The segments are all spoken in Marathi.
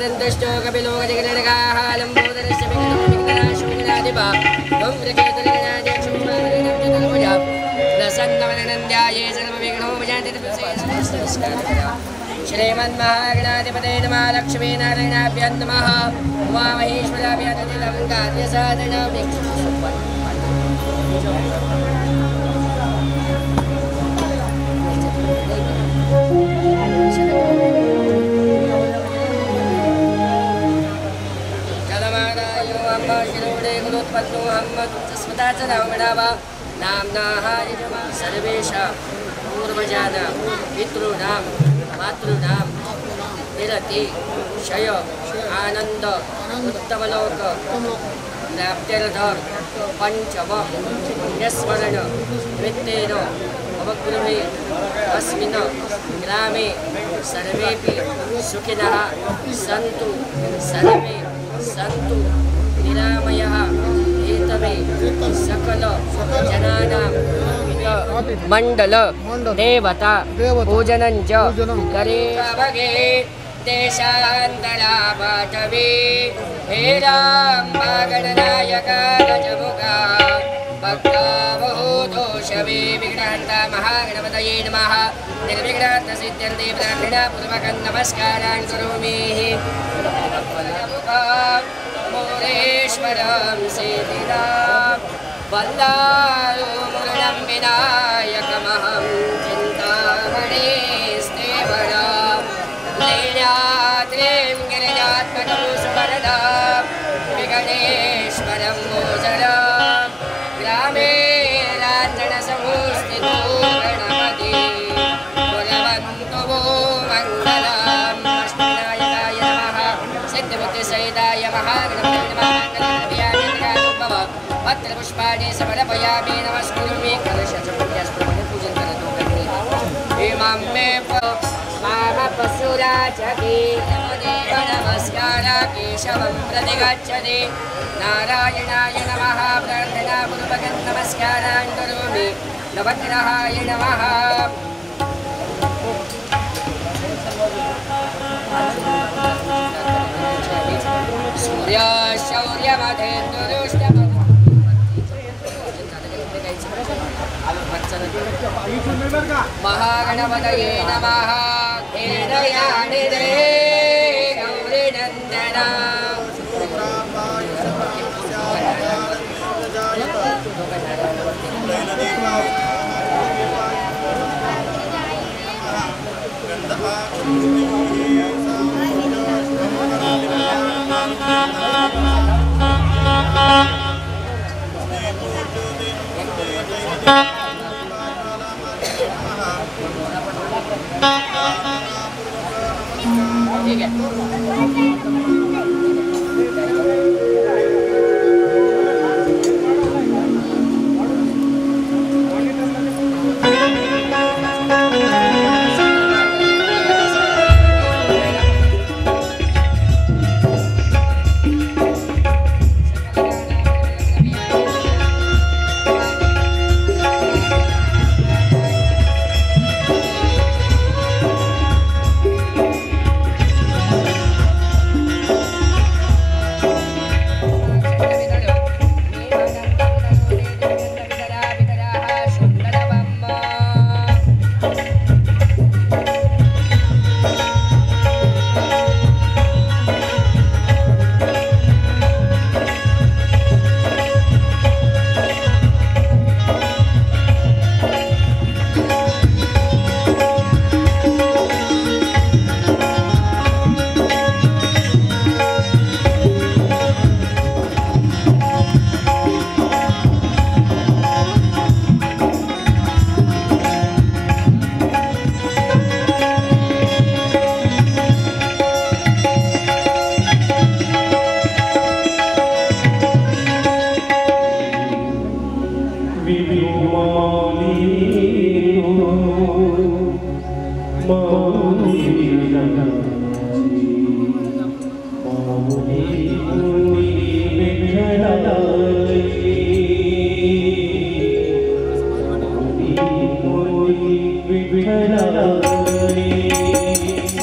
एकदन्तुष्टो कपिलो गजगणगाः लम्बोदरस्य विघ्ननाशो विघ्नाधिपः ॐ प्रकेतुर्गणाध्यक्षोजा प्रसन्नवदनन्द्याये सर्वविघ्नोपशान्ति श्रीमन्महागणाधिपते नमः लक्ष्मीनारायणाभ्यां नमः उमामहेश्वराभ्यां नमः कार्यसाधनां नाम्नाः सर्वेषां पूर्वजानां पितॄणां मातॄणां निरति क्षय आनन्द उत्तमलोक प्राप्त्यर्थ पञ्चम पुण्यस्मरण निमित्तेन मम गृहे अस्मिन् ग्रामे सर्वेपि सुखिनः सन्तु सर्वे सन्तु निरामयः एतमे सकल जनानां मंडल देवता पूजनं च करे भगे देशान्तरा पाठवे हे रामगणनायका गजमुखा भक्ता बहुदोषवे विघ्नहन्ता महागणपतये नमः निर्विघ्नार्थसिद्ध्यन्ते प्रार्थनापूर्वकं नमस्कारान् करोमि मोरेश्वरं सेविदां वन्दारुमुरणं विनायकमहं चिन्तामणिस्तेवरां लीलाद्रिं गिरिजात्मकं सुवरदां विगणेश्वरं भोजरां ग्रामे राञ्जनसंस्थितो गणपति कुर्वन्तु वो मङ्गलं लक्ष्मीनायकाय नमः सिद्धिबुद्धिसहिताय पत्रपुष्पाणि समर्पयामि नमस्कुर्मि कलशचपूजन करतो इमां मे पशुराजके नमदेव नमस्कार केशवं प्रतिगच्छति नारायणाय नमः प्रार्थनापूर्वकं नमस्कारान् करोमि नवग्रहाय नमः महागणपतये नमः हृदयानिधे गौरीनन्दना ठीक है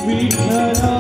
विठला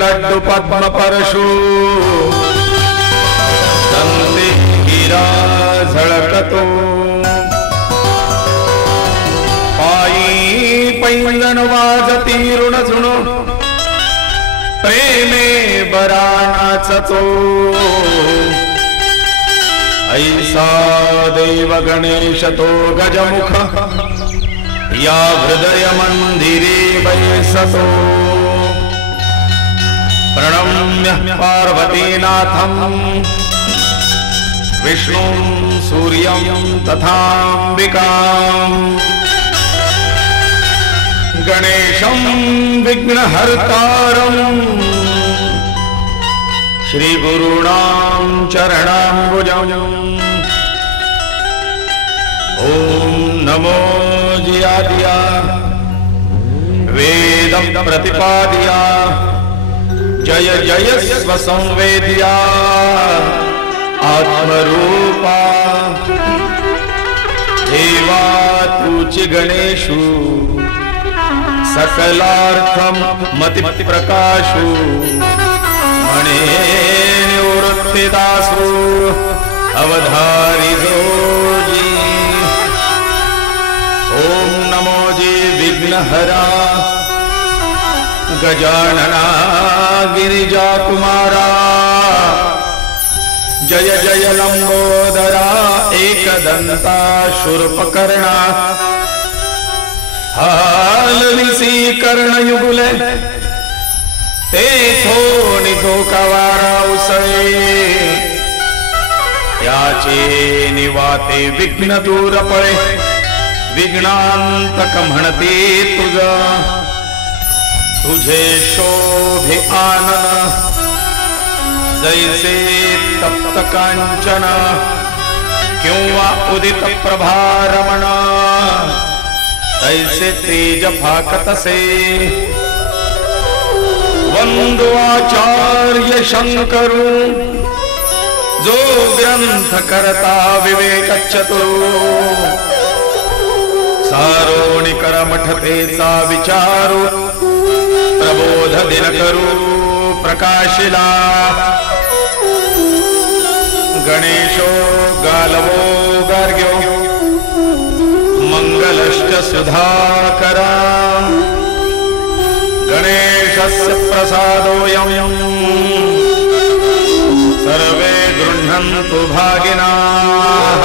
लड्डू पद्म परशु दंते हीरा झळकतो पायी पैंजण वाजती ऋण झुण प्रेमे बरा नाचतो ऐसा देव गणेश तो गजमुख या हृदय मंदिरे बैसतो प्रणम्य पार्वतीनाथं विष्णुं सूर्यं तथाम्बिकां गणेशं विघ्नहर्तारं श्रीगुरूणां चरणाम्बुजम् ॐ नमो जियादिया वेदं प्रतिपादिया जय जय स्वसंवेद्या आत्मरूपा देवा तू सूची गणेशु सकलार्थम मति प्रकाशु मणे निवृत्तिदासु अवधारी जोजी। ओम नमो जी विघ्नहरा गजानना गिरिजा कुमारा जय जय लंबोदरा एकदंता शूर्पकर्णा हालविसी कर्णयुगुले तेथो निधो कवारा उसळे याचे निवाते विघ्न दूर पळे विघ्नांतक म्हणते तुझा तुझे शोभे आनन जैसे तप्त कांचन किंवा उदित प्रभारमण तैसे तेज फाकतसे वंदो आचार्य शंकरू जो ग्रंथ करता विवेक चतुर सारोणिकर मठतेचा विचारू प्रबोध दिन करू प्रकाशिला गणेशो गालवो गार्ग्यो मंगलश्च सुधाकरा गणेशस्य प्रसादोऽयं सर्वे गृह्णन्तु भागिनाः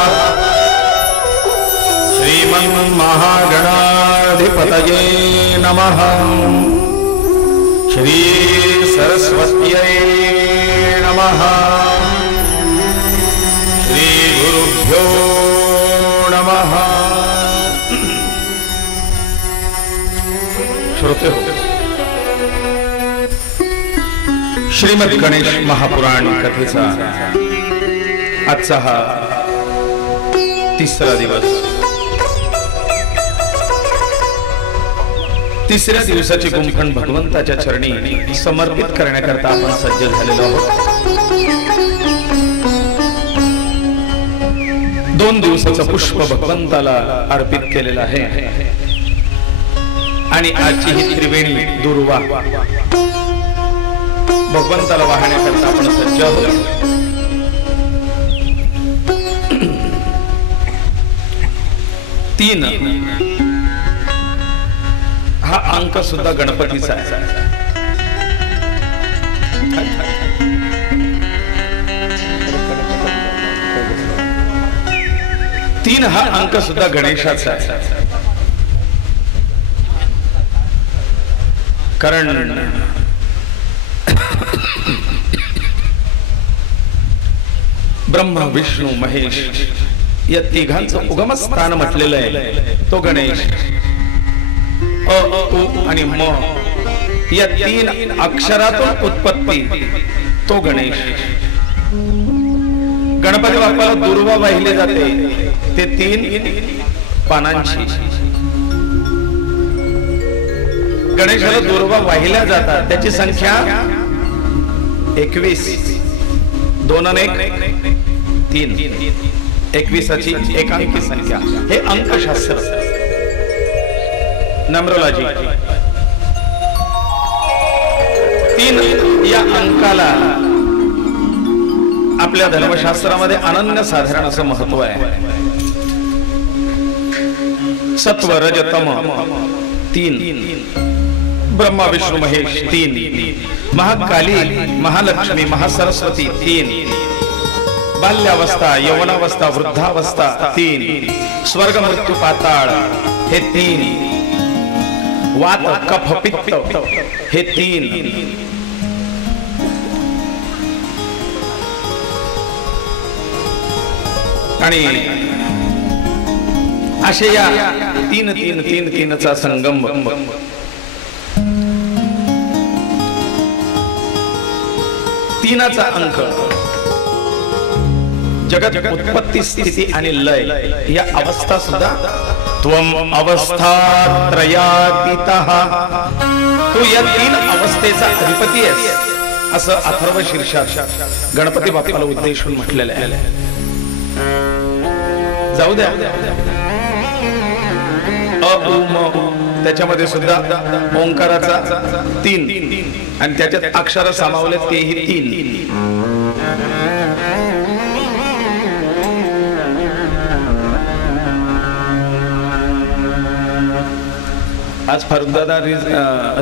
श्रीमन्महागणाधिपतये नमः श्री सरस्वत्यै नमः श्री गुरुभ्यो नमः। श्रोते हो, श्रीमद गणेश महापुराण कथेचा आजचा हा तिसरा दिवस। तिसऱ्या दिवसाची गुंफण भगवंताच्या चरणी समर्पित करण्याकरता आपण सज्ज झालेलो आहोत। 2 दिवसाचं पुष्प भगवंताला अर्पित केलेलं आहे आणि आजची ही त्रिवेणी दुर्वा भगवंताला वाहण्याकरता आपण सज्ज आहोत। 3 हा अंक सुद्धा गणपतीचा आहे। 3 हा अंक सुद्धा गणेशाचा आहे, कारण ब्रह्मा विष्णू महेश या तिघांचं उगमस्थान म्हटलेलं आहे तो गणेश। अ उ आणि म या 3 अक्षरातून उत्पत्ती तो गणेश। गणपती बाप्पाला दुर्वा वाहिले जाते ते 3 पानांची। गणेशाला दुर्वा वाहिल्या जातात त्याची संख्या 21 2 आणि 1 3 21ची एकांकी संख्या हे अंकशास्त्र नम्रलाजी। 3 या अंकाला आपल्या धर्मशास्त्रामध्ये अनन्य साधारण असं महत्व आहे। सत्व रज तम 3 ब्रह्मा विष्णू महेश 3 महाकाली महालक्ष्मी महासरस्वती 3 बाल्यावस्था यौवनावस्था वृद्धावस्था 3 स्वर्ग मृत्यू पाताळ हे 3 वात कफ पित्त हे 3 आणि असे या 3 संगम तीनाचा अंक जगत उत्पत्ती स्थिती आणि लय या अवस्था सुद्धा त्वम अवस्था त्रयातीतः तू या 3 अवस्थेचा अधिपती आहेस असं अथर्व शीर्षात गणपती बाप्पाला उद्देशून म्हटलेलं आहे। जाऊ द्या उम त्याच्यामध्ये सुद्धा ओंकाराचा 3 आणि त्याच्यात अक्षर सामावले तेही 3. आज फारुखदादा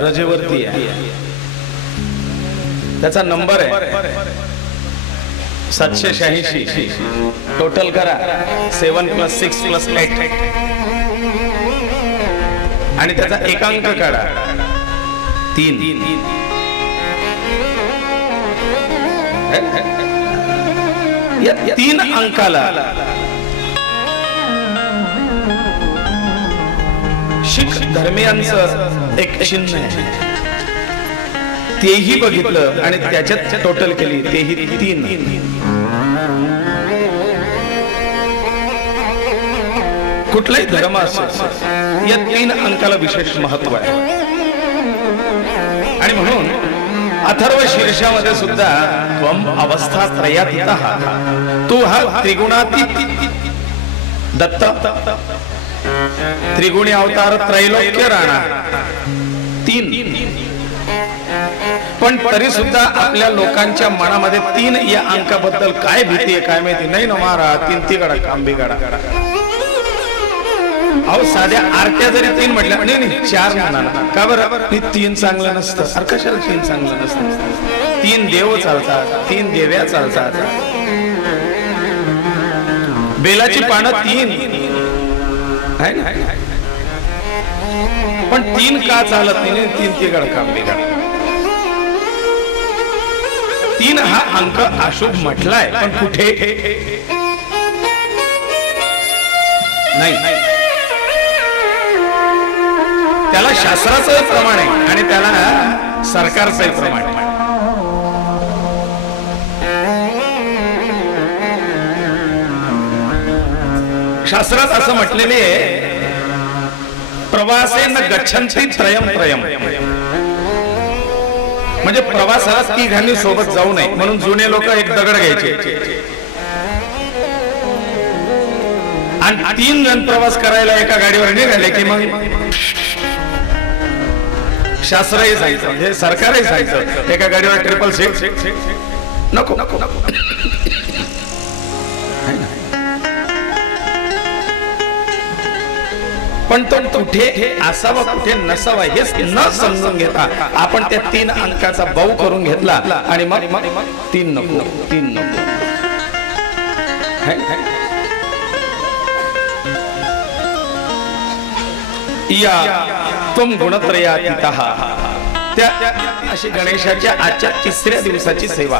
रजेवरती आहे. त्याचा नंबर आहे 786. टोटल करा 7 + 6 + 8 आणि त्याचा एकांक काढा 3. या 3 अंकाला शीख धर्मियांचं एक चिन्ह आहे. तेही बघितलं आणि त्याच्यात टोटल केली तेही 3. कुठलाही धर्म असो या 3 अंकाला विशेष महत्व आहे. आणि म्हणून अथर्व शीर्षामध्ये सुद्धा त्वम अवस्था त्रयातीतः, तू हा त्रिगुणातीत दत्त त्रिगुणी अवतार त्रैलोक्य राहणार 3. पण तरी सुद्धा आपल्या लोकांच्या मनामध्ये 3 या अंकाबद्दल काय भीती आहे काय माहिती नाही ना. महाराज 3 तिकडा काम बिघडा. अहो साध्या आरत्या जरी 3 म्हटल्या नाही 4 म्हणा का बरं. 3 चांगलं नसतं. अरे कशाला 3 चांगलं नसतं. 3 देव चालतात, 3 देव्या चालतात. बेलाची पानं 3 आहे ना. पण 3 का चालत नाही. 3 तिकडा काम बिघडा. 3 हा अंक अशुभ म्हटलाय पण कुठे नाही. त्याला शास्त्राचं प्रमाण आहे आणि त्याला सरकारचं प्रमाण आहे. शास्त्रात असं म्हटलेले प्रवासेन गच्छन्ति त्रयम त्रयम, म्हणजे प्रवासाला 3 सोबत जाऊ नये म्हणून जुने लोक एक दगड घ्यायचे आणि 3 जण प्रवास करायला एका गाडीवर निघाले की मग शास्त्रही सांगितलं म्हणजे सरकारही सांगितलं एका गाडीवर 666 नको नको नको. पण तो कुठे असावा कुठे नसावा हेच न समजून घेता आपण त्या 3 अंकाचा बाऊ करून घेतला आणि मग 3 नको 3 नको. या तुम गुणत्रयातीतः, त्या अशी गणेशाच्या आजच्या 3ऱ्या दिवसाची सेवा.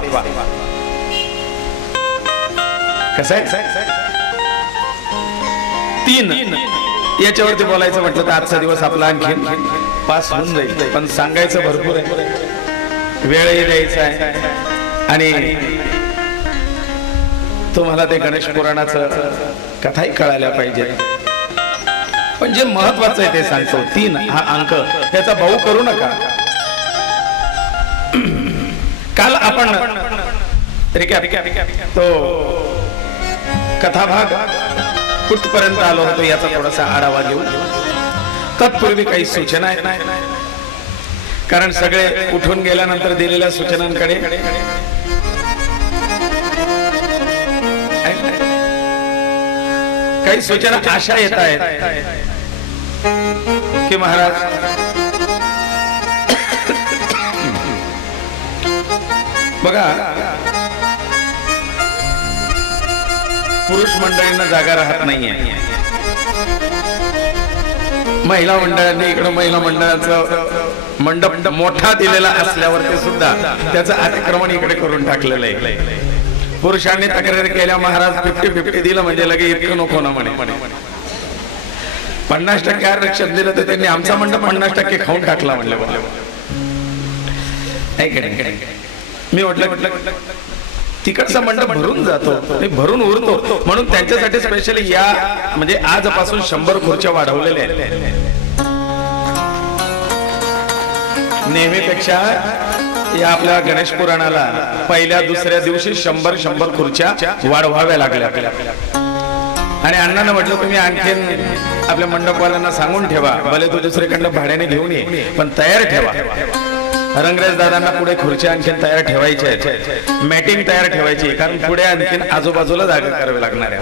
कसं आहे 3 याच्यावरती बोलायचं म्हटलं तर आजचा दिवस आपला आणखी पास होऊन जाईल. पण सांगायचं भरपूर आहे, वेळही द्यायचा आहे आणि तुम्हाला ते गणेश पुराणाचं कथाही कळायला पाहिजे. पण जे महत्वाचं आहे ते सांगतो. 3 हा अंक त्याचा भाऊ करू नका. काल आपण तो कथाभाग कुठपर्यंत आलो होतो याचा थोडासा आढावा घेऊ. तत्पूर्वी काही सूचना आहेत कारण सगळे उठून गेल्यानंतर दिलेल्या सूचनांकडे काही सूचना अशा येत आहेत की महाराज बघा पुरुष मंडळींना जागा राहत नाहीये. महिला मंडळांनी इकडे महिला मंडळाचं मंडप मोठा दिलेला असल्यावरती सुद्धा त्याचं अतिक्रमण इकडे करून टाकलेलं आहे. पुरुषांनी तक्रार केल्या महाराज 50-50 दिलं म्हणजे लगे इतकं नको ना म्हणे. 50% आरक्षण दिलं तर त्यांनी आमचा मंडप 50% खाऊन टाकला म्हणलं. मी म्हटलं तिकडचा मंडप भरून जातो भरून उरतो म्हणून त्यांच्यासाठी स्पेशली या म्हणजे आजपासून 100 खुर्च्या वाढवलेल्या आहेत. नेहमीपेक्षा या आपल्या गणेश पुराणाला पहिल्या दुसऱ्या दिवशी 100 खुर्च्या वाढवाव्या लागल्या. आणि अण्णांना म्हटलं तुम्ही आणखीन आपल्या मंडपवाल्यांना सांगून ठेवा, भले तू दुसरीकडनं भाड्याने घेऊन ये पण तयार ठेवा. रंगराज दादांना पुढे खुर्च्या आणखीन तयार ठेवायच्या आहेत, मॅटिंग तयार ठेवायची, कारण पुढे आणखीन आजूबाजूला जागा करावी लागणार आहे.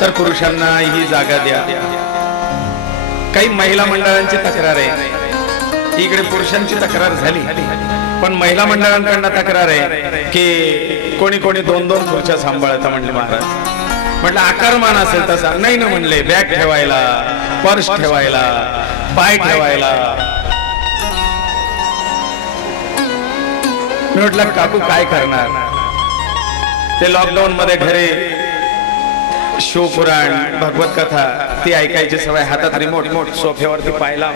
तर पुरुषांना ही जागा द्या. काही महिला मंडळांची तक्रार आहे, इकडे पुरुषांची तक्रार झाली, पण महिला मंडळांकडनं तक्रार आहे की कोणी कोणी 2-2 खुर्च्या सांभाळता म्हणले महाराज. म्हटलं आकारमान असेल तसा नाही ना म्हणले, बॅग ठेवायला, पर्स ठेवायला, पाय ठेवायला. मी म्हटलं काकू काय करणार, ते लॉकडाऊन मध्ये घरी शिवपुराण भागवत कथा ती ऐकायची सवय, हातात रिमोट सोफ्यावरती पायला.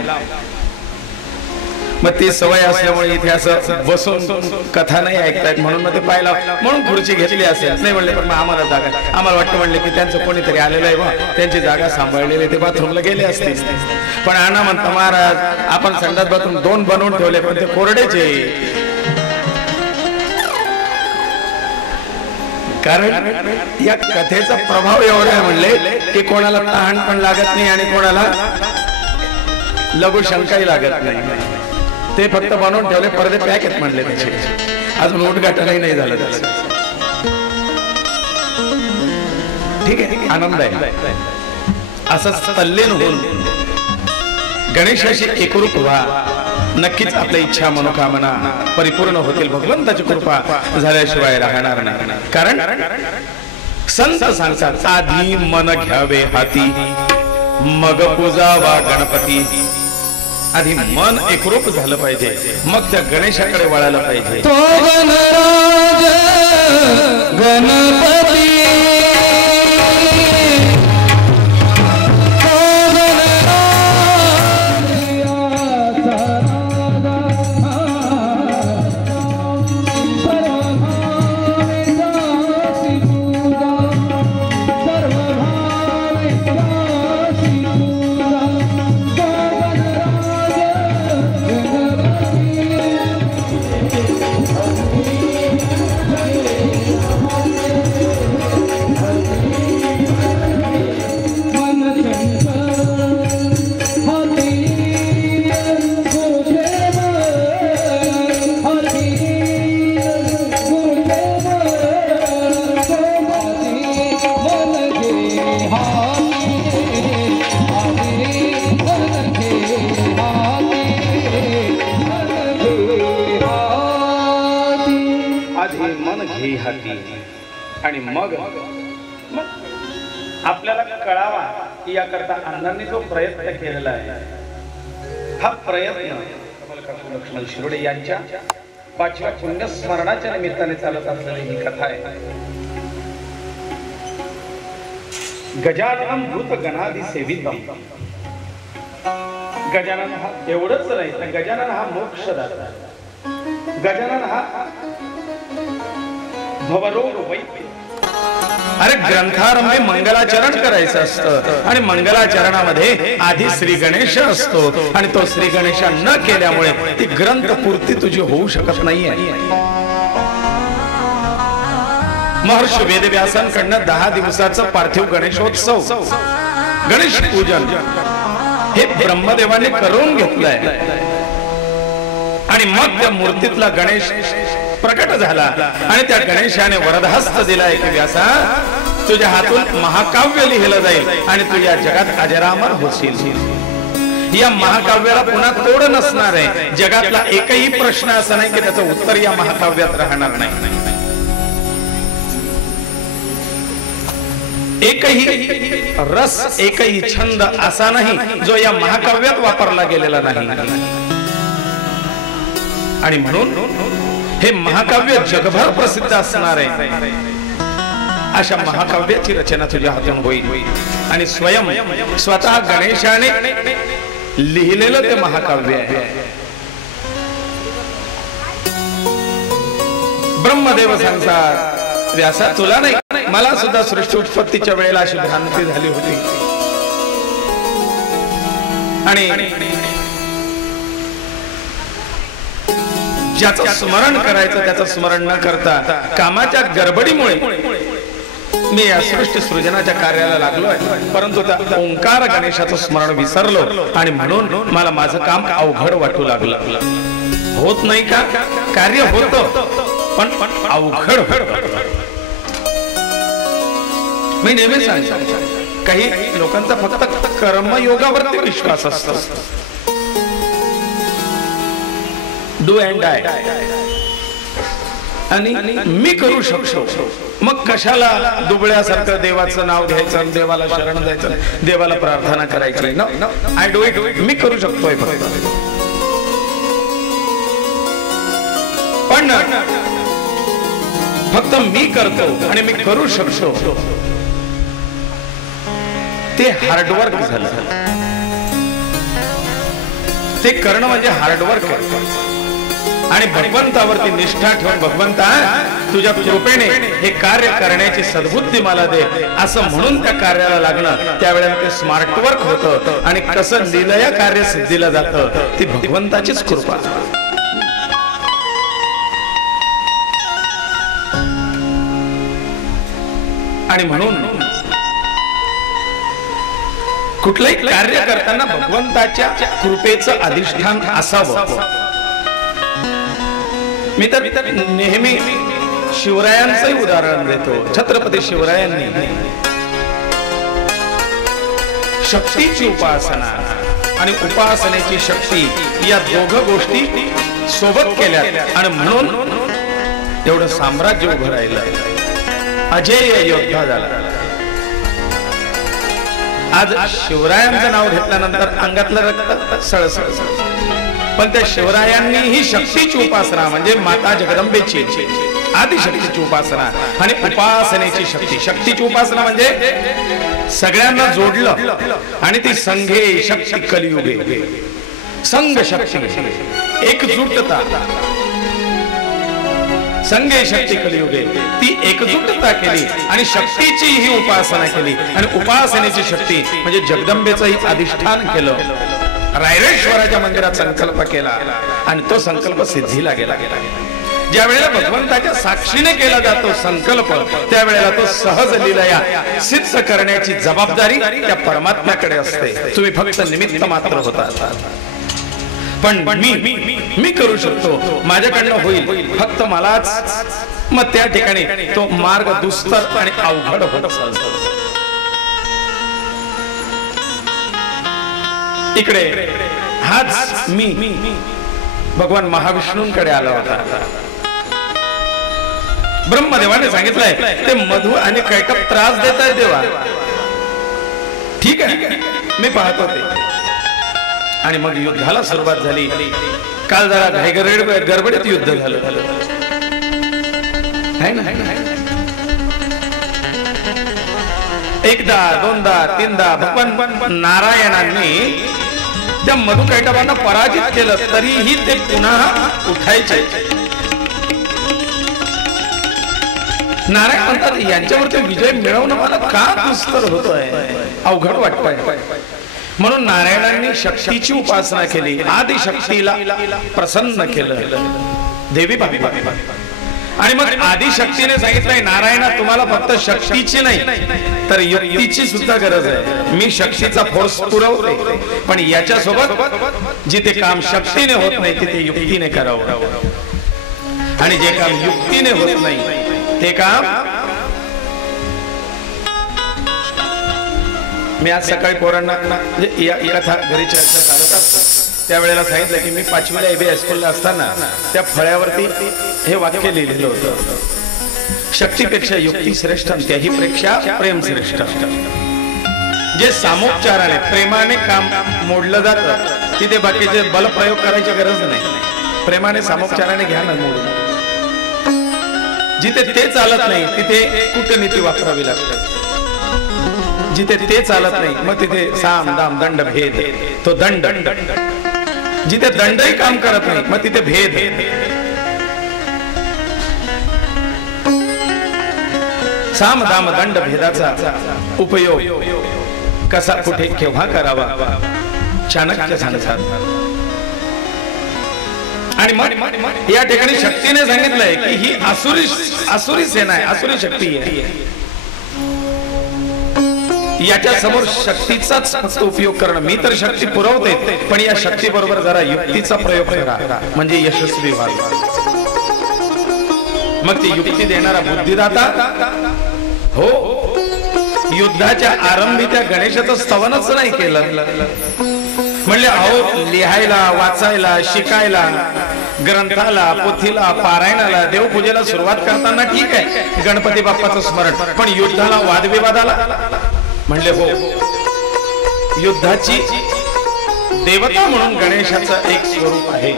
मग ती सवय असल्यामुळे इथे असं बसून कथा नाही ऐकतायत म्हणून मग ते पाहिला, म्हणून खुर्ची घेतली असेल. नाही म्हणले पण मग आम्हाला जागा, आम्हाला वाटतं म्हणले की त्यांचं कोणीतरी आलेलं आहे बा, त्यांची जागा सांभाळलेली, ते बाथरूमला गेले असतील. पण आणा म्हणता महाराज आपण संडास बाथरूम 2 बनवून ठेवले पण ते कोरडेचे, कारण या कथेचा प्रभाव एवढा आहे म्हणले की कोणाला तहान पण लागत नाही आणि कोणाला लघुशंकाही लागत नाही. ते फक्त बनवून ठेवले, पडदे पॅक आहेत म्हणले त्याचे, अजून उद्घाटनही नाही झालं त्याचं. ठीक आहे, आनंद आहे. असंच तल्लीन होऊन गणेशाशी एकरूप व्हा, नक्कीच आपल्या इच्छा मनोकामना परिपूर्ण होतील. भगवंताची कृपा झाल्याशिवाय राहणार नाही. कारण संत सांगतात आधी मन घ्यावे हाती, मग पूजावा गणपती. आधी मन एकरूप झालं पाहिजे, मग त्या गणेशाकडे वळायला पाहिजे. तो गणराज गणपती, आणि मग आपल्याला कळावा याकरता अण्णांनी जो प्रयत्न केलेला आहे, हा प्रयत्न लक्ष्मण शिरोडे यांच्या 5व्या पुण्यस्मरणाच्या निमित्ताने चालत असलेली ही कथा आहे. गजानन भूत गणादि सेवितम. गजानन हा एवढंच नाही तर गजानन हा मोक्षदाता, गजानन हा भवरोग वैद्य. अरे ग्रंथारंभी मंगलाचरण करायचं असतं आणि मंगलाचरणामध्ये आधी श्री गणेश असतो आणि तो श्री गणेश न केल्यामुळे ती ग्रंथपूर्ती तुझी होऊ शकत नाहीये. महर्षी वेदव्यासांकडनं 10 दिवसाचं पार्थिव गणेशोत्सव, गणेश पूजन हे ब्रह्मदेवाने करून घेतलंय. आणि मग त्या मूर्तीतला गणेश प्रकट झाला आणि त्या गणेशाने वरदहस्त दिलाय की व्यासा तुझ्या हातून महाकाव्य लिहिलं जाईल आणि तू या जगात अजरामर होशील. या महाकाव्याला पुन्हा तोड नसणार आहे. जगातला एकही प्रश्न असा नाही की त्याचं उत्तर या महाकाव्यात राहणार नाही. एकही रस, एकही छंद असा नाही जो या महाकाव्यात वापरला गेलेला नाही. आणि म्हणून हे महाकाव्य जगभर प्रसिद्ध असणार आहे. अशा महाकाव्याची रचना तुझ्या हातून होईल आणि स्वतः गणेशाने लिहिलेलं ते महाकाव्य आहे. ब्रह्मदेव सांगतात व्यासा तुला नाही, मला सुद्धा सृष्टी उत्पत्तीच्या वेळेला अशी भ्रांती झाली होती. आणि ज्याचं स्मरण करायचं त्याचं स्मरण न करता कामाच्या गडबडीमुळे मी या सृष्टी सृजनाच्या कार्याला लागलोय, परंतु त्या ओंकार गणेशाचं स्मरण विसरलो आणि म्हणून मला माझं काम अवघड वाटू लागलं. होत नाही का? कार्य होतं पण अवघड होतं. मी नेहमी सांगतो, काही लोकांचा फक्त कर्मयोगावरती विश्वास असतो. डू अँड डाय आणि मी करू शकतो. मग कशाला दुबळ्यासारखं देवाचं नाव घ्यायचं, देवाला शरण द्यायचं, देवाला प्रार्थना करायची. I do it. मी करू शकतोय पण फक्त मी करतो आणि मी करू शकतो ते हार्डवर्क झालं. ते करणं म्हणजे हार्डवर्क आहे. आणि भगवंतावरती निष्ठा ठेवून, भगवंता तुझ्या कृपेने हे कार्य करण्याची सद्बुद्धी मला दे असं म्हणून त्या कार्याला लागणं, त्यावेळेला ते स्मार्ट वर्क होतं. आणि कसं लीलया कार्य सिद्धीला जातं ती भगवंताचीच कृपा. आणि म्हणून कुठलंही कार्य करताना भगवंताच्या कृपेचं अधिष्ठान असावं. मी तर नेहमी शिवरायांचंही उदाहरण देतो. छत्रपती शिवरायांनी शक्तीची उपासना आणि उपासनेची शक्ती या दोघं गोष्टी सोबत केल्या आणि म्हणून एवढं साम्राज्य उभं राहिलं. अजेय योद्धा झाला. आज शिवरायांचं नाव घेतल्यानंतर अंगातलं रक्त सळसळ. पण त्या शिवरायांनी ही शक्तीची उपासना म्हणजे माता जगदंबेची आदिशक्तीची उपासना आणि उपासनेची शक्ती. शक्तीची उपासना म्हणजे सगळ्यांना जोडलं आणि ती संघे शक्ती कलियुगे. संघ शक्ती, एकजुटता, संघे शक्ती कलियुगे. ती एकजुटता केली आणि शक्तीची ही उपासना केली आणि उपासनेची शक्ती म्हणजे जगदंबेचंही अधिष्ठान केलं. रायरेश्वराच्या मंदिरात संकल्प केला आणि तो संकल्प सिद्धीला गेला. ज्या वेळेला भगवंताच्या साक्षीने केला जातो संकल्प, त्यावेळेला तो सहज लीलया सिद्ध करण्याची जबाबदारी त्या परमात्म्याकडे असते. तुम्ही फक्त निमित्त मात्र होता. पण मी करू शकतो, माझ्याकडनं होईल, फक्त मलाच. मग त्या ठिकाणी तो मार्ग दुस्तर आणि अवघड होत चालतो. इकडे हाच मी भगवान महाविष्णूंकडे आला होता. ब्रह्मदेवाने सांगितलंय ते मधु आणि कैटप त्रास देत आहेत देवा. ठीक आहे, मी पाहत होते. आणि मग युद्धाला सुरुवात झाली. काल जरा गडबडीत युद्ध झालं. एकदा, दोनदा, तीनदा भगवान नारायणांनी त्या मधुकैटभांना पराजित केलं, तरीही ते पुन्हा उठायचे. नारायण म्हणतात यांच्यावरती विजय मिळवणं मला का दुस्तर होतोय, अवघड वाटतंय. म्हणून नारायणांनी शक्तीची उपासना केली, आदिशक्तीला प्रसन्न केलं. देवी भावी आणि मग आदिशक्तीने सांगितलंय नारायणा तुम्हाला फक्त शक्तीची नाही तर युक्तीची सुद्धा गरज आहे. मी शक्तीचा फोर्स पुरवते, पण याच्या सोबत जिथे काम शक्तीने होत नाही तिथे युक्तीने करावं. आणि जे काम युक्तीने होत नाही ते काम मी आज सकाळी पोरांना म्हणजे या कथा घरी चर्चा चालत असतो त्यावेळेला सांगितलं की मी 5वीला एबी हायस्कूलला असताना त्या फळ्यावरती हे वाक्य लिहिलेलं होतं, शक्तीपेक्षा युक्ती श्रेष्ठ त्याही पेक्षा प्रेम श्रेष्ठ. जे सामोपचाराने प्रेमाने काम मोडलं जातं तिथे बाकीचे बलप्रयोग करायची गरज नाही. प्रेमाने सामोपचाराने घ्या ना मोडून. जिथे ते चालत नाही तिथे कूटनीती वापरावी लागते. जिथे ते चालत नाही मग तिथे साम दाम दंड भेद, तो दंड. जिथे दंडही काम करत नाही मग तिथे भेद. साम दाम दंड भेदाचा उपयोग कसा कुठे केव्हा करावा चाणक्य सांगतात. आणि मग या ठिकाणी शक्तीने सांगितलंय की ही आसुरी सेना आहे, आसुरी शक्ती आहे. याच्या समोर शक्तीचाच फक्त उपयोग करणं. मी तर शक्ती पुरवते, पण या शक्ती बरोबर जरा युक्तीचा प्रयोग करा म्हणजे यशस्वी व्हाल. मग ती युक्ती देणारा बुद्धिदाता. हो, युद्धाच्या आरंभी त्या गणेशाचं स्तवनच नाही केलं. म्हणले अहो, लिहायला, वाचायला, शिकायला, ग्रंथाला, पोथीला, पारायणाला, देवपूजेला सुरुवात करताना ठीक आहे गणपती बाप्पाचं स्मरण, पण युद्धाला, वादविवादाला म्हणले हो, युद्धाची देवता म्हणून गणेशाचं एक स्वरूप आहे.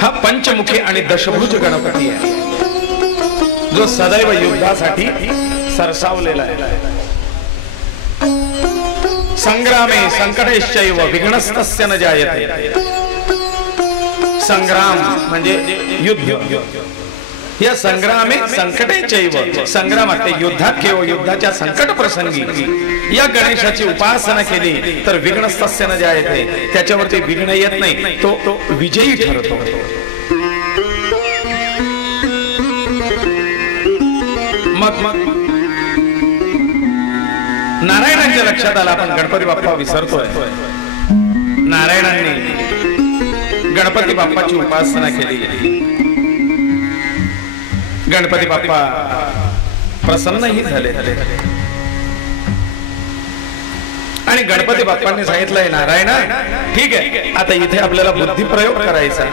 हा पंचमुखी आणि दशभुज गणपती आहे, जो सदैव युद्धासाठी सरसावलेला आहे. संग्रामे संकटेश्चैव विघ्नस्तस्य न जायते. संग्राम म्हणजे युद्ध. या संग्रामे संकटेश्चैव, संग्रामात ते युद्धात किंवा युद्धाच्या संकट प्रसंगी या गणेशाची उपासना केली तर विघ्नस्तस्य न जायते, त्याच्यावरती विघ्न येत नाही, तो विजयी ठरतो. मग नारायणांच्या लक्षात आला आपण गणपती बाप्पा विसरतोय. नारायणांनी गणपती बाप्पाची उपासना केली. गणपती बाप्पा प्रसन्नही झाले आणि गणपती बाप्पांनी सांगितलंय नारायणा ठीक आहे, आता इथे आपल्याला बुद्धी प्रयोग करायचा.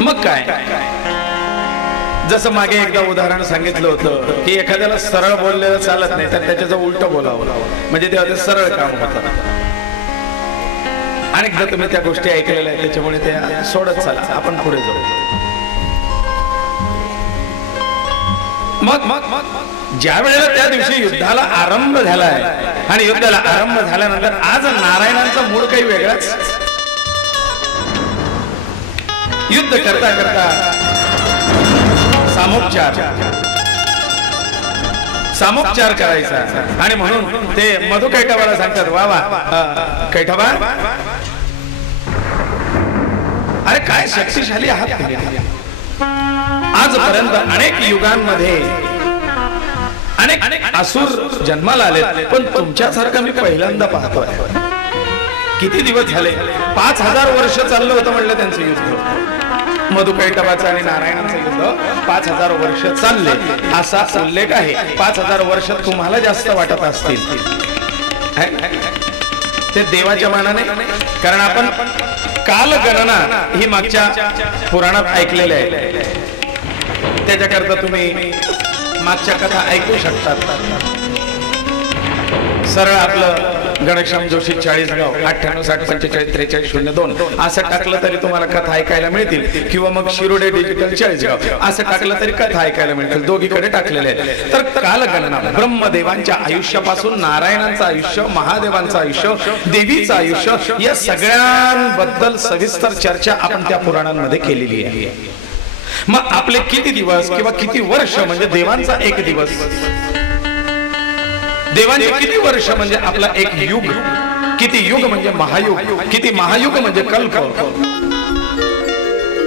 मग काय, जसं मागे एकदा उदाहरण सांगितलं होतं की एखाद्याला सरळ बोललेलं चालत नाही तर त्याच्याचं उलट बोलावं, म्हणजे तेव्हा ते सरळ काम होतं. अनेकदा तुम्ही त्या गोष्टी ऐकलेल्या आहेत, त्याच्यामुळे त्या सोडत चला, आपण पुढे जाऊ. मग ज्या वेळेला त्या दिवशी युद्धाला आरंभ झालाय आणि युद्धाला आरंभ झाल्यानंतर आज नारायणांचा मूड काही वेगळाच. युद्ध करता करता सामोपचार करायचा. आणि म्हणून ते मधु कैठवाला सांगतात वा वा कैठवा, अरे काय शक्तिशाली आहात. आजपर्यंत अनेक युगांमध्ये अनेक असुर जन्माला आले, पण तुमच्यासारखं मी पहिल्यांदा पाहतोय. किती दिवस झाले, 5000 वर्ष चाललं होतं म्हणलं त्यांचं युद्ध. मधुकैटवाचं आणि नारायणाचं युद्ध 5000 वर्ष चालले असा उल्लेख आहे. 5000 वर्ष तुम्हाला जास्त वाटत असतील ते देवाच्या मानाने, कारण आपण कालगणना ही मागच्या पुराणात ऐकलेली आहे. त्याच्याकरता तुम्ही मागच्या कथा ऐकू शकतात. सरळ आपलं गणेशराम जोशी 40गाव 9860454342 असं टाकलं तरी तुम्हाला कथा ऐकायला मिळतील, किंवा मग शिरोडे डिजिटल 40गाव असं टाकलं तरी कथा ऐकायला मिळतील. दोघीकडे टाकलेले आहेत. तर कालगणना ब्रह्मदेवांच्या आयुष्यापासून नारायणांचं आयुष्य, महादेवांचं आयुष्य, देवीचं आयुष्य या सगळ्यांबद्दल सविस्तर चर्चा आपण त्या पुराणांमध्ये केलेली आहे. मग आपले किती दिवस किंवा किती वर्ष म्हणजे देवांचा एक दिवस, देवांचे किती वर्ष म्हणजे आपला एक युग, किती युग म्हणजे महायुग, किती महायुग म्हणजे कल्प,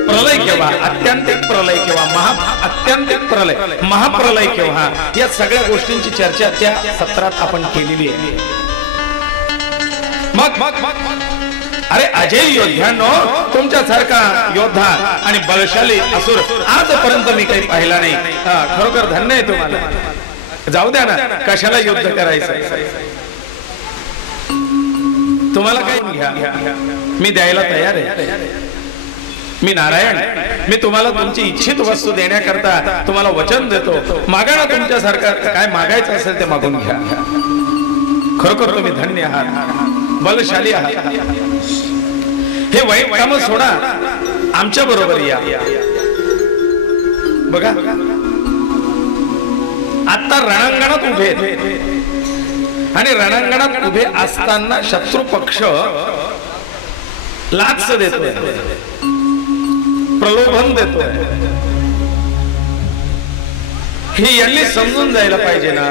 प्रलय केव्हा, अत्यंतिक प्रलय केव्हा, अत्यंतिक प्रलय, महाप्रलय केव्हा, या सगळ्या गोष्टींची चर्चा त्या सत्रात आपण केलेली आहे. मग अरे अजय योद्ध्यांनो, तुमच्यासारखा योद्धा आणि बलशाली असुर आजपर्यंत मी काही पाहिला नाही. खरोखर धन्य आहे तुम्हाला. जाऊ द्या ना, कशाला युद्ध करायचं, तुम्हाला काय घ्या, मी द्यायला तयार आहे. मी नारायण, मी तुम्हाला तुमची इच्छित वस्तू देण्याकरता तुम्हाला वचन देतो. मागा ना, तुमच्यासारखं काय मागायचं असेल ते मागून घ्या. खरोखर तुम्ही धन्य आहात, बलशाली आहात. हे वाईट काम सोडा, आमच्या बरोबर या. बघा आता रणांगणात उभे आणि रणांगणात उभे असताना शत्रू पक्ष लाच देतोय, प्रलोभन देतोय. हे यांनी समजून जायला पाहिजे ना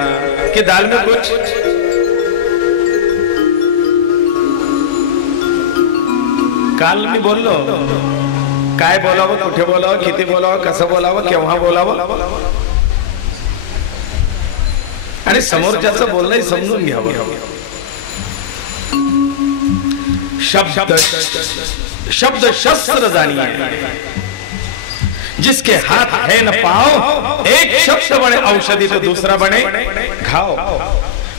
की दाल में कुछ. काल मी बोललो, काय बोलावं, कुठे बोलावं, किती बोलावं, कसं बोलावं, केव्हा बोलावं. आणि समोरच्याचं बोलणंही समजून घ्यावं. शब्द शस्त्र जानिए, जिसके हाथ है न पाव, एक शब्द बने औषधी तो दूसरा बने घाव.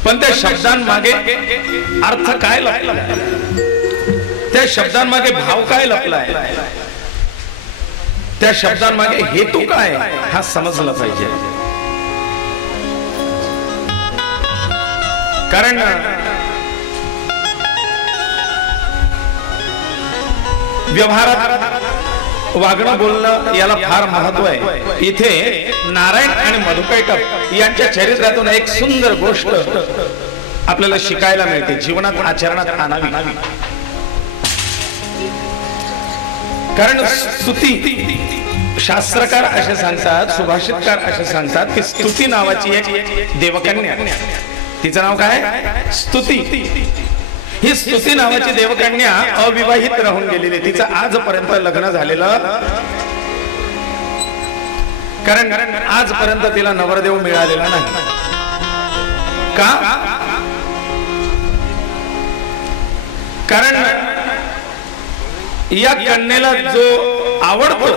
पण त्या शब्दांमागे अर्थ काय लपलाय, त्या शब्दांमागे भाव काय लपलाय, त्या शब्दांमागे हेतू काय हा समजला पाहिजे. कारण व्यवहारात वागणं बोलणं याला फार महत्व आहे. इथे नारायण आणि मधुकैटभ यांच्या चरित्रातून एक सुंदर गोष्ट आपल्याला शिकायला मिळते, जीवनात आचरणात आणावी. कारण स्तुती, शास्त्रकार असे सांगतात, सुभाषितकार असे सांगतात की स्तुती नावाची एक देवकन्या, तिचं नाव काय, स्तुती. ही स्तुती नावाची देवकन्या अविवाहित राहून गेलेली, तिचं आजपर्यंत लग्न झालेलं, कारण आजपर्यंत तिला नवरदेव मिळालेला नाही. का? कारण या कन्येला जो आवडतो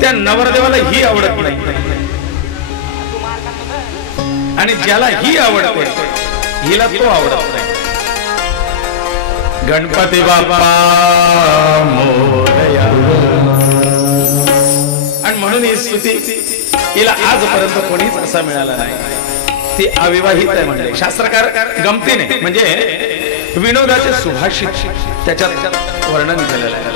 त्या नवरदेवाला ही आवडत नाही, आणि ज्याला ही आवडते हिला तो आवडत नाही. गणपती बाप्पा मोरया. आणि म्हणून ही स्तुती हिला आजपर्यंत कोणीच असा मिळाला नाही. ती अविवाहित आहे म्हणजे शास्त्रकार गमतीने म्हणजे विनोदाचे सुभाषित त्याच्यात वर्णन केलेलं आहे.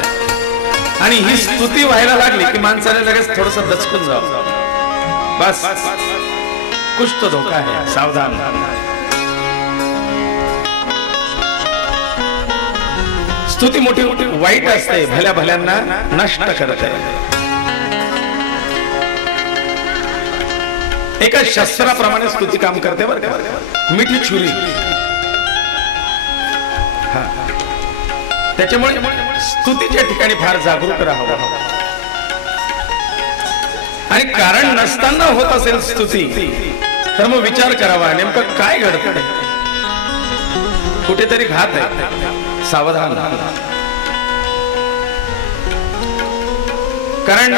आणि ही स्तुती व्हायला लागली की माणसाने लगेच थोडस दचकून जावं, बस कुछ तो धोका है, सावधान. स्तुती मोठी मोठी वाईट असते, भल्या भल्यांना नष्ट करते. एका शस्त्राप्रमाणे स्तुती काम करते बरं का, मिठी छुरी. त्याच्यामुळे स्तुतीच्या ठिकाणी फार जागरूक राहावं. आणि कारण नसताना होत असेल स्तुती तर मग विचार करावा नेमकं काय घडतं, कुठेतरी घात आहे, सावधान. कारण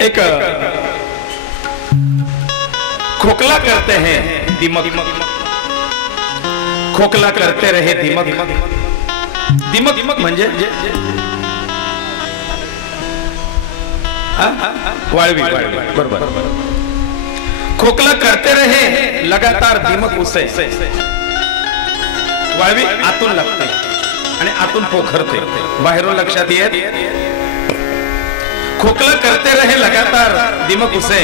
एक खोखला करते हैं दिमक, खोखला करते रहे दिमक. दिमक म्हणजे वाळवी, बरोबर. खोखला करते रहे लगातार दिमक उसे. वाळवी आतून लागते आणि आतून पोखरते, बाहेरून लक्षात येत. खोखला करते रहे लगातार दिमक उसे,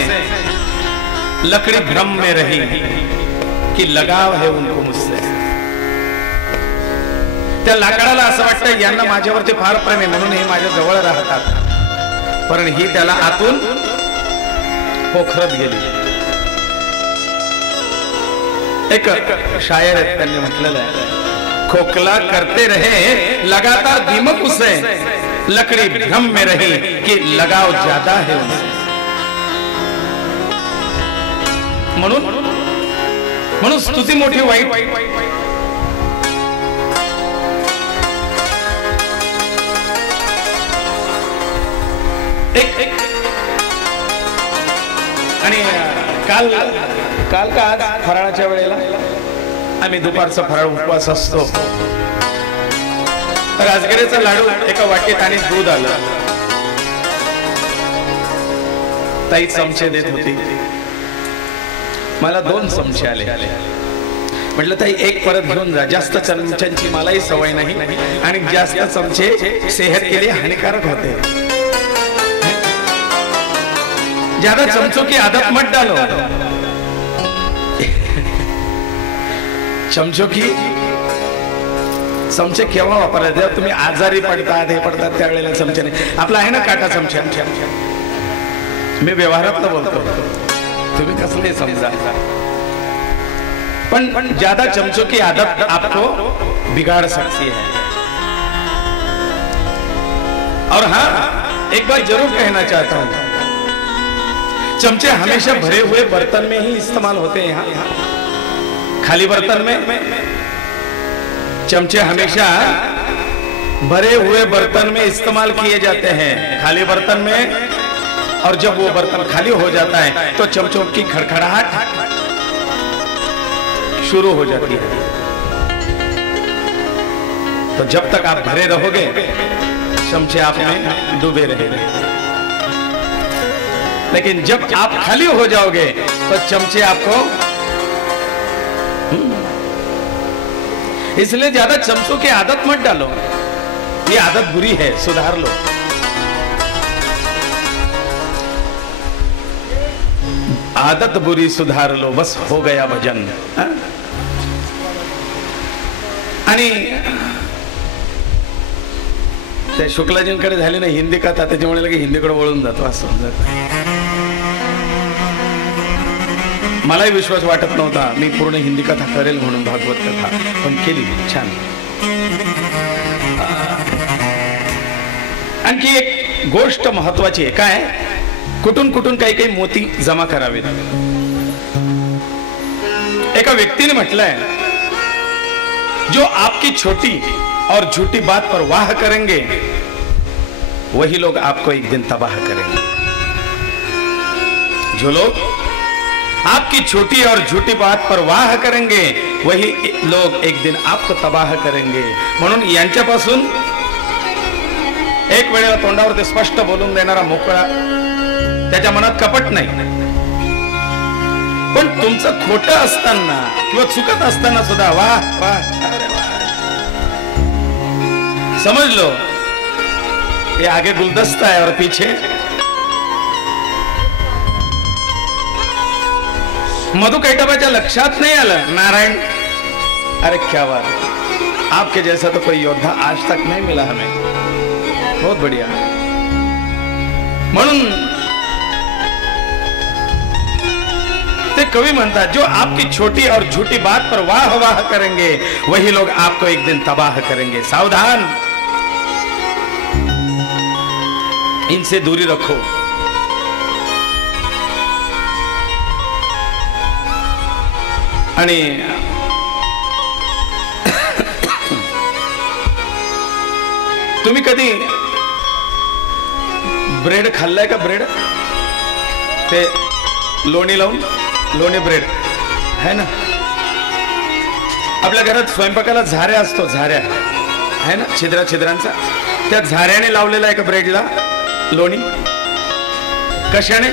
लकड़ी भ्रम में रही कि लगाव है उनको मुझसे. त्या लाकडाला असं वाटतं यांना माझ्यावरती फार प्रेम आहे म्हणून हे माझ्या जवळ राहतात, पण ही त्याला आतून पोखरत गेली. एक शायर आहेत त्यांनी म्हटलेलं आहे, खोखला करते रहे लगातार दिमक उसे, लकड़ी भ्रम में रही कि लगाव ज्यादा है उनसे. म्हणून स्तुती मोठी वाईट. आणि काल का आज फराळाच्या वेळेला आम्ही दुपारचा फराळ उपवास असतो. राजगिरीचा लाडू एका वाटीत आणि दूध आलं. ताई चमचे देत होती, मला 2 चमचे आले. म्हटलं ताई एक परत घेऊन जा, जास्त चमच्यांची मलाही सवय नाही आणि जास्त चमचे सेहत के लिए हानिकारक होते. ज्यादा चमचों की आदत मत डालो. चमचे केव्हा वापरायचे जेव्हा तुम्ही आजारी पडतात, हे पडतात त्यावेळेला चमचे नाही. आपला आहे ना काटा चमचे, मी व्यवहारातलं बोलतो, तुम्ही कसले समजा. पण ज्यादा चमचों की आदत आपको बिगाड़ सकती है. और हाँ, एक बात जरूर कहना चाहता हूं, चमचे हमेशा भरे हुए बर्तन में ही इस्तेमाल होते हैं। यहाँ खाली बर्तन में चमचे हमेशा भरे हुए बर्तन में इस्तेमाल किए जाते हैं, खाली बर्तन में। और जब वो बर्तन खाली हो जाता है तो चमचों की खड़खड़ाहट शुरू हो जाती है। तो जब तक आप भरे रहोगे चमचे आप में डूबे रहेंगे, लेकिन जब आप खाली हो जाओगे तो चमचे आपको, इसलिए ज्यादा चमचों की आदत मत डालो, ये आदत बुरी है, सुधार लो। आदत बुरी सुधार लो, बस हो गया भजन। आणि त्या शुक्लाजींकडे झाली ना हिंदी कथा, त्याच्यामुळे लगे हिंदीकडे वळून जातो असं जातं। मलाही विश्वास वाटत नव्हता मी पूर्ण हिंदी कथा करेल म्हणून, भागवत कथा, पण केली छान। आणखी एक गोष्ट महत्वाची आहे, काय कुठून कुठून काही काही मोती जमा करावेत। एका व्यक्तीने म्हटलंय, जो आपकी छोटी और झूठी बात पर वाह करेंगे वही लोग आपको एक दिन तबाह करेंगे। जो लोग आपकी छोटी और झूठी बात पर वाह करेंगे वही लोग एक दिन आपको तबाह करेंगे। म्हणून यांच्यापासून एक वेळेला तोंडावर ते स्पष्ट बोलून देणारा मोकळा, त्याच्या मनात कपट नाही, पण तुमचं खोटं असताना किंवा चुकत असताना सुद्धा वाह वाह, अरे वाह, समझ लो ये आगे गुलदस्ता है और पीछे मधु कैटबाच्या लक्षात नहीं आलं, नारायण अरे क्या बात, आपके जैसा तो कोई योद्धा आज तक नहीं मिला हमें, बहुत बढ़िया। म्हणून ते कवि म्हणतात, जो आपकी छोटी और झूठी बात पर वाह वाह करेंगे वही लोग आपको एक दिन तबाह करेंगे। सावधान, इनसे दूरी रखो। आणि तुम्ही कधी ब्रेड खाल्लाय का? ब्रेड ते लोणी लावून, लोणी ब्रेड है ना, आपल्या घरात स्वयंपाकाला झाऱ्या असतो, झाऱ्या है ना, छिद्रा छिद्रांचा, त्या झाऱ्याने लावलेला एका ब्रेडला लोणी, कशाने?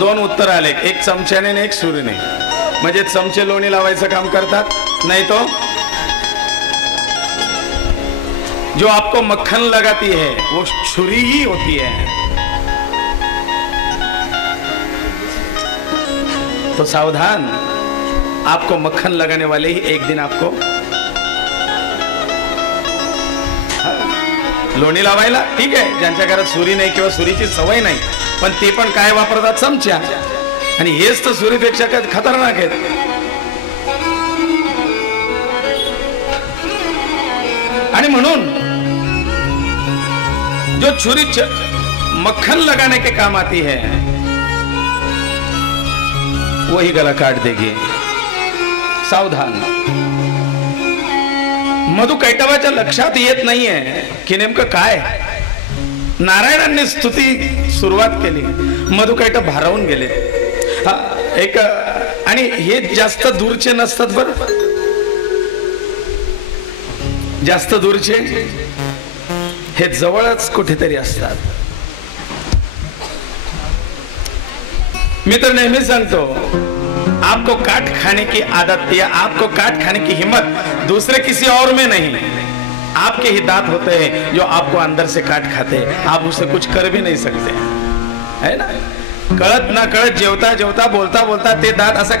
दोन उत्तर आले, एक चमच्याने आणि एक सुरीने। म्हणजे चमचे लोणी लावायचं काम करतात, नहीं तो जो आपको मक्खन लगाती है वो छुरी ही होती है। तो सावधान, आपको मक्खन लगाने वाले ही एक दिन आपको लोणी लावायला, ठीक आहे, ज्यांच्या घरात सुरी नाही किंवा सुरीची सवय नाही, पण ते पण काय वापरतात? चमच्या, आणि हेच तर सुरीपेक्षा खतरनाक आहेत। आणि म्हणून जो छुरी मक्खन लगाने के काम आती है वही गला काट देगी। सावधान। मधु कैटवाच्या लक्षात येत नाहीये की नेमकं काय। नारायणांनी स्तुती सुरुवात केली, मधु कैटभ भारावून गेले। एक आणि हे जास्त दूरचे नसतात बरं, जास्त दूरचे हे जवळच कुठेतरी असतात। मी तर नेहमी सांगतो, आपको काट खाने की आदत या आपको काट खाने की हिम्मत दूसरे किसी और में नहीं, आपके ही दांत होते हैं जो आपको अंदर से काट खाते हैं। आप उसे कुछ कर भी नहीं सकते, है ना। कळत ना कळत जेवता जेवता बोलता बोलता ते दांत असा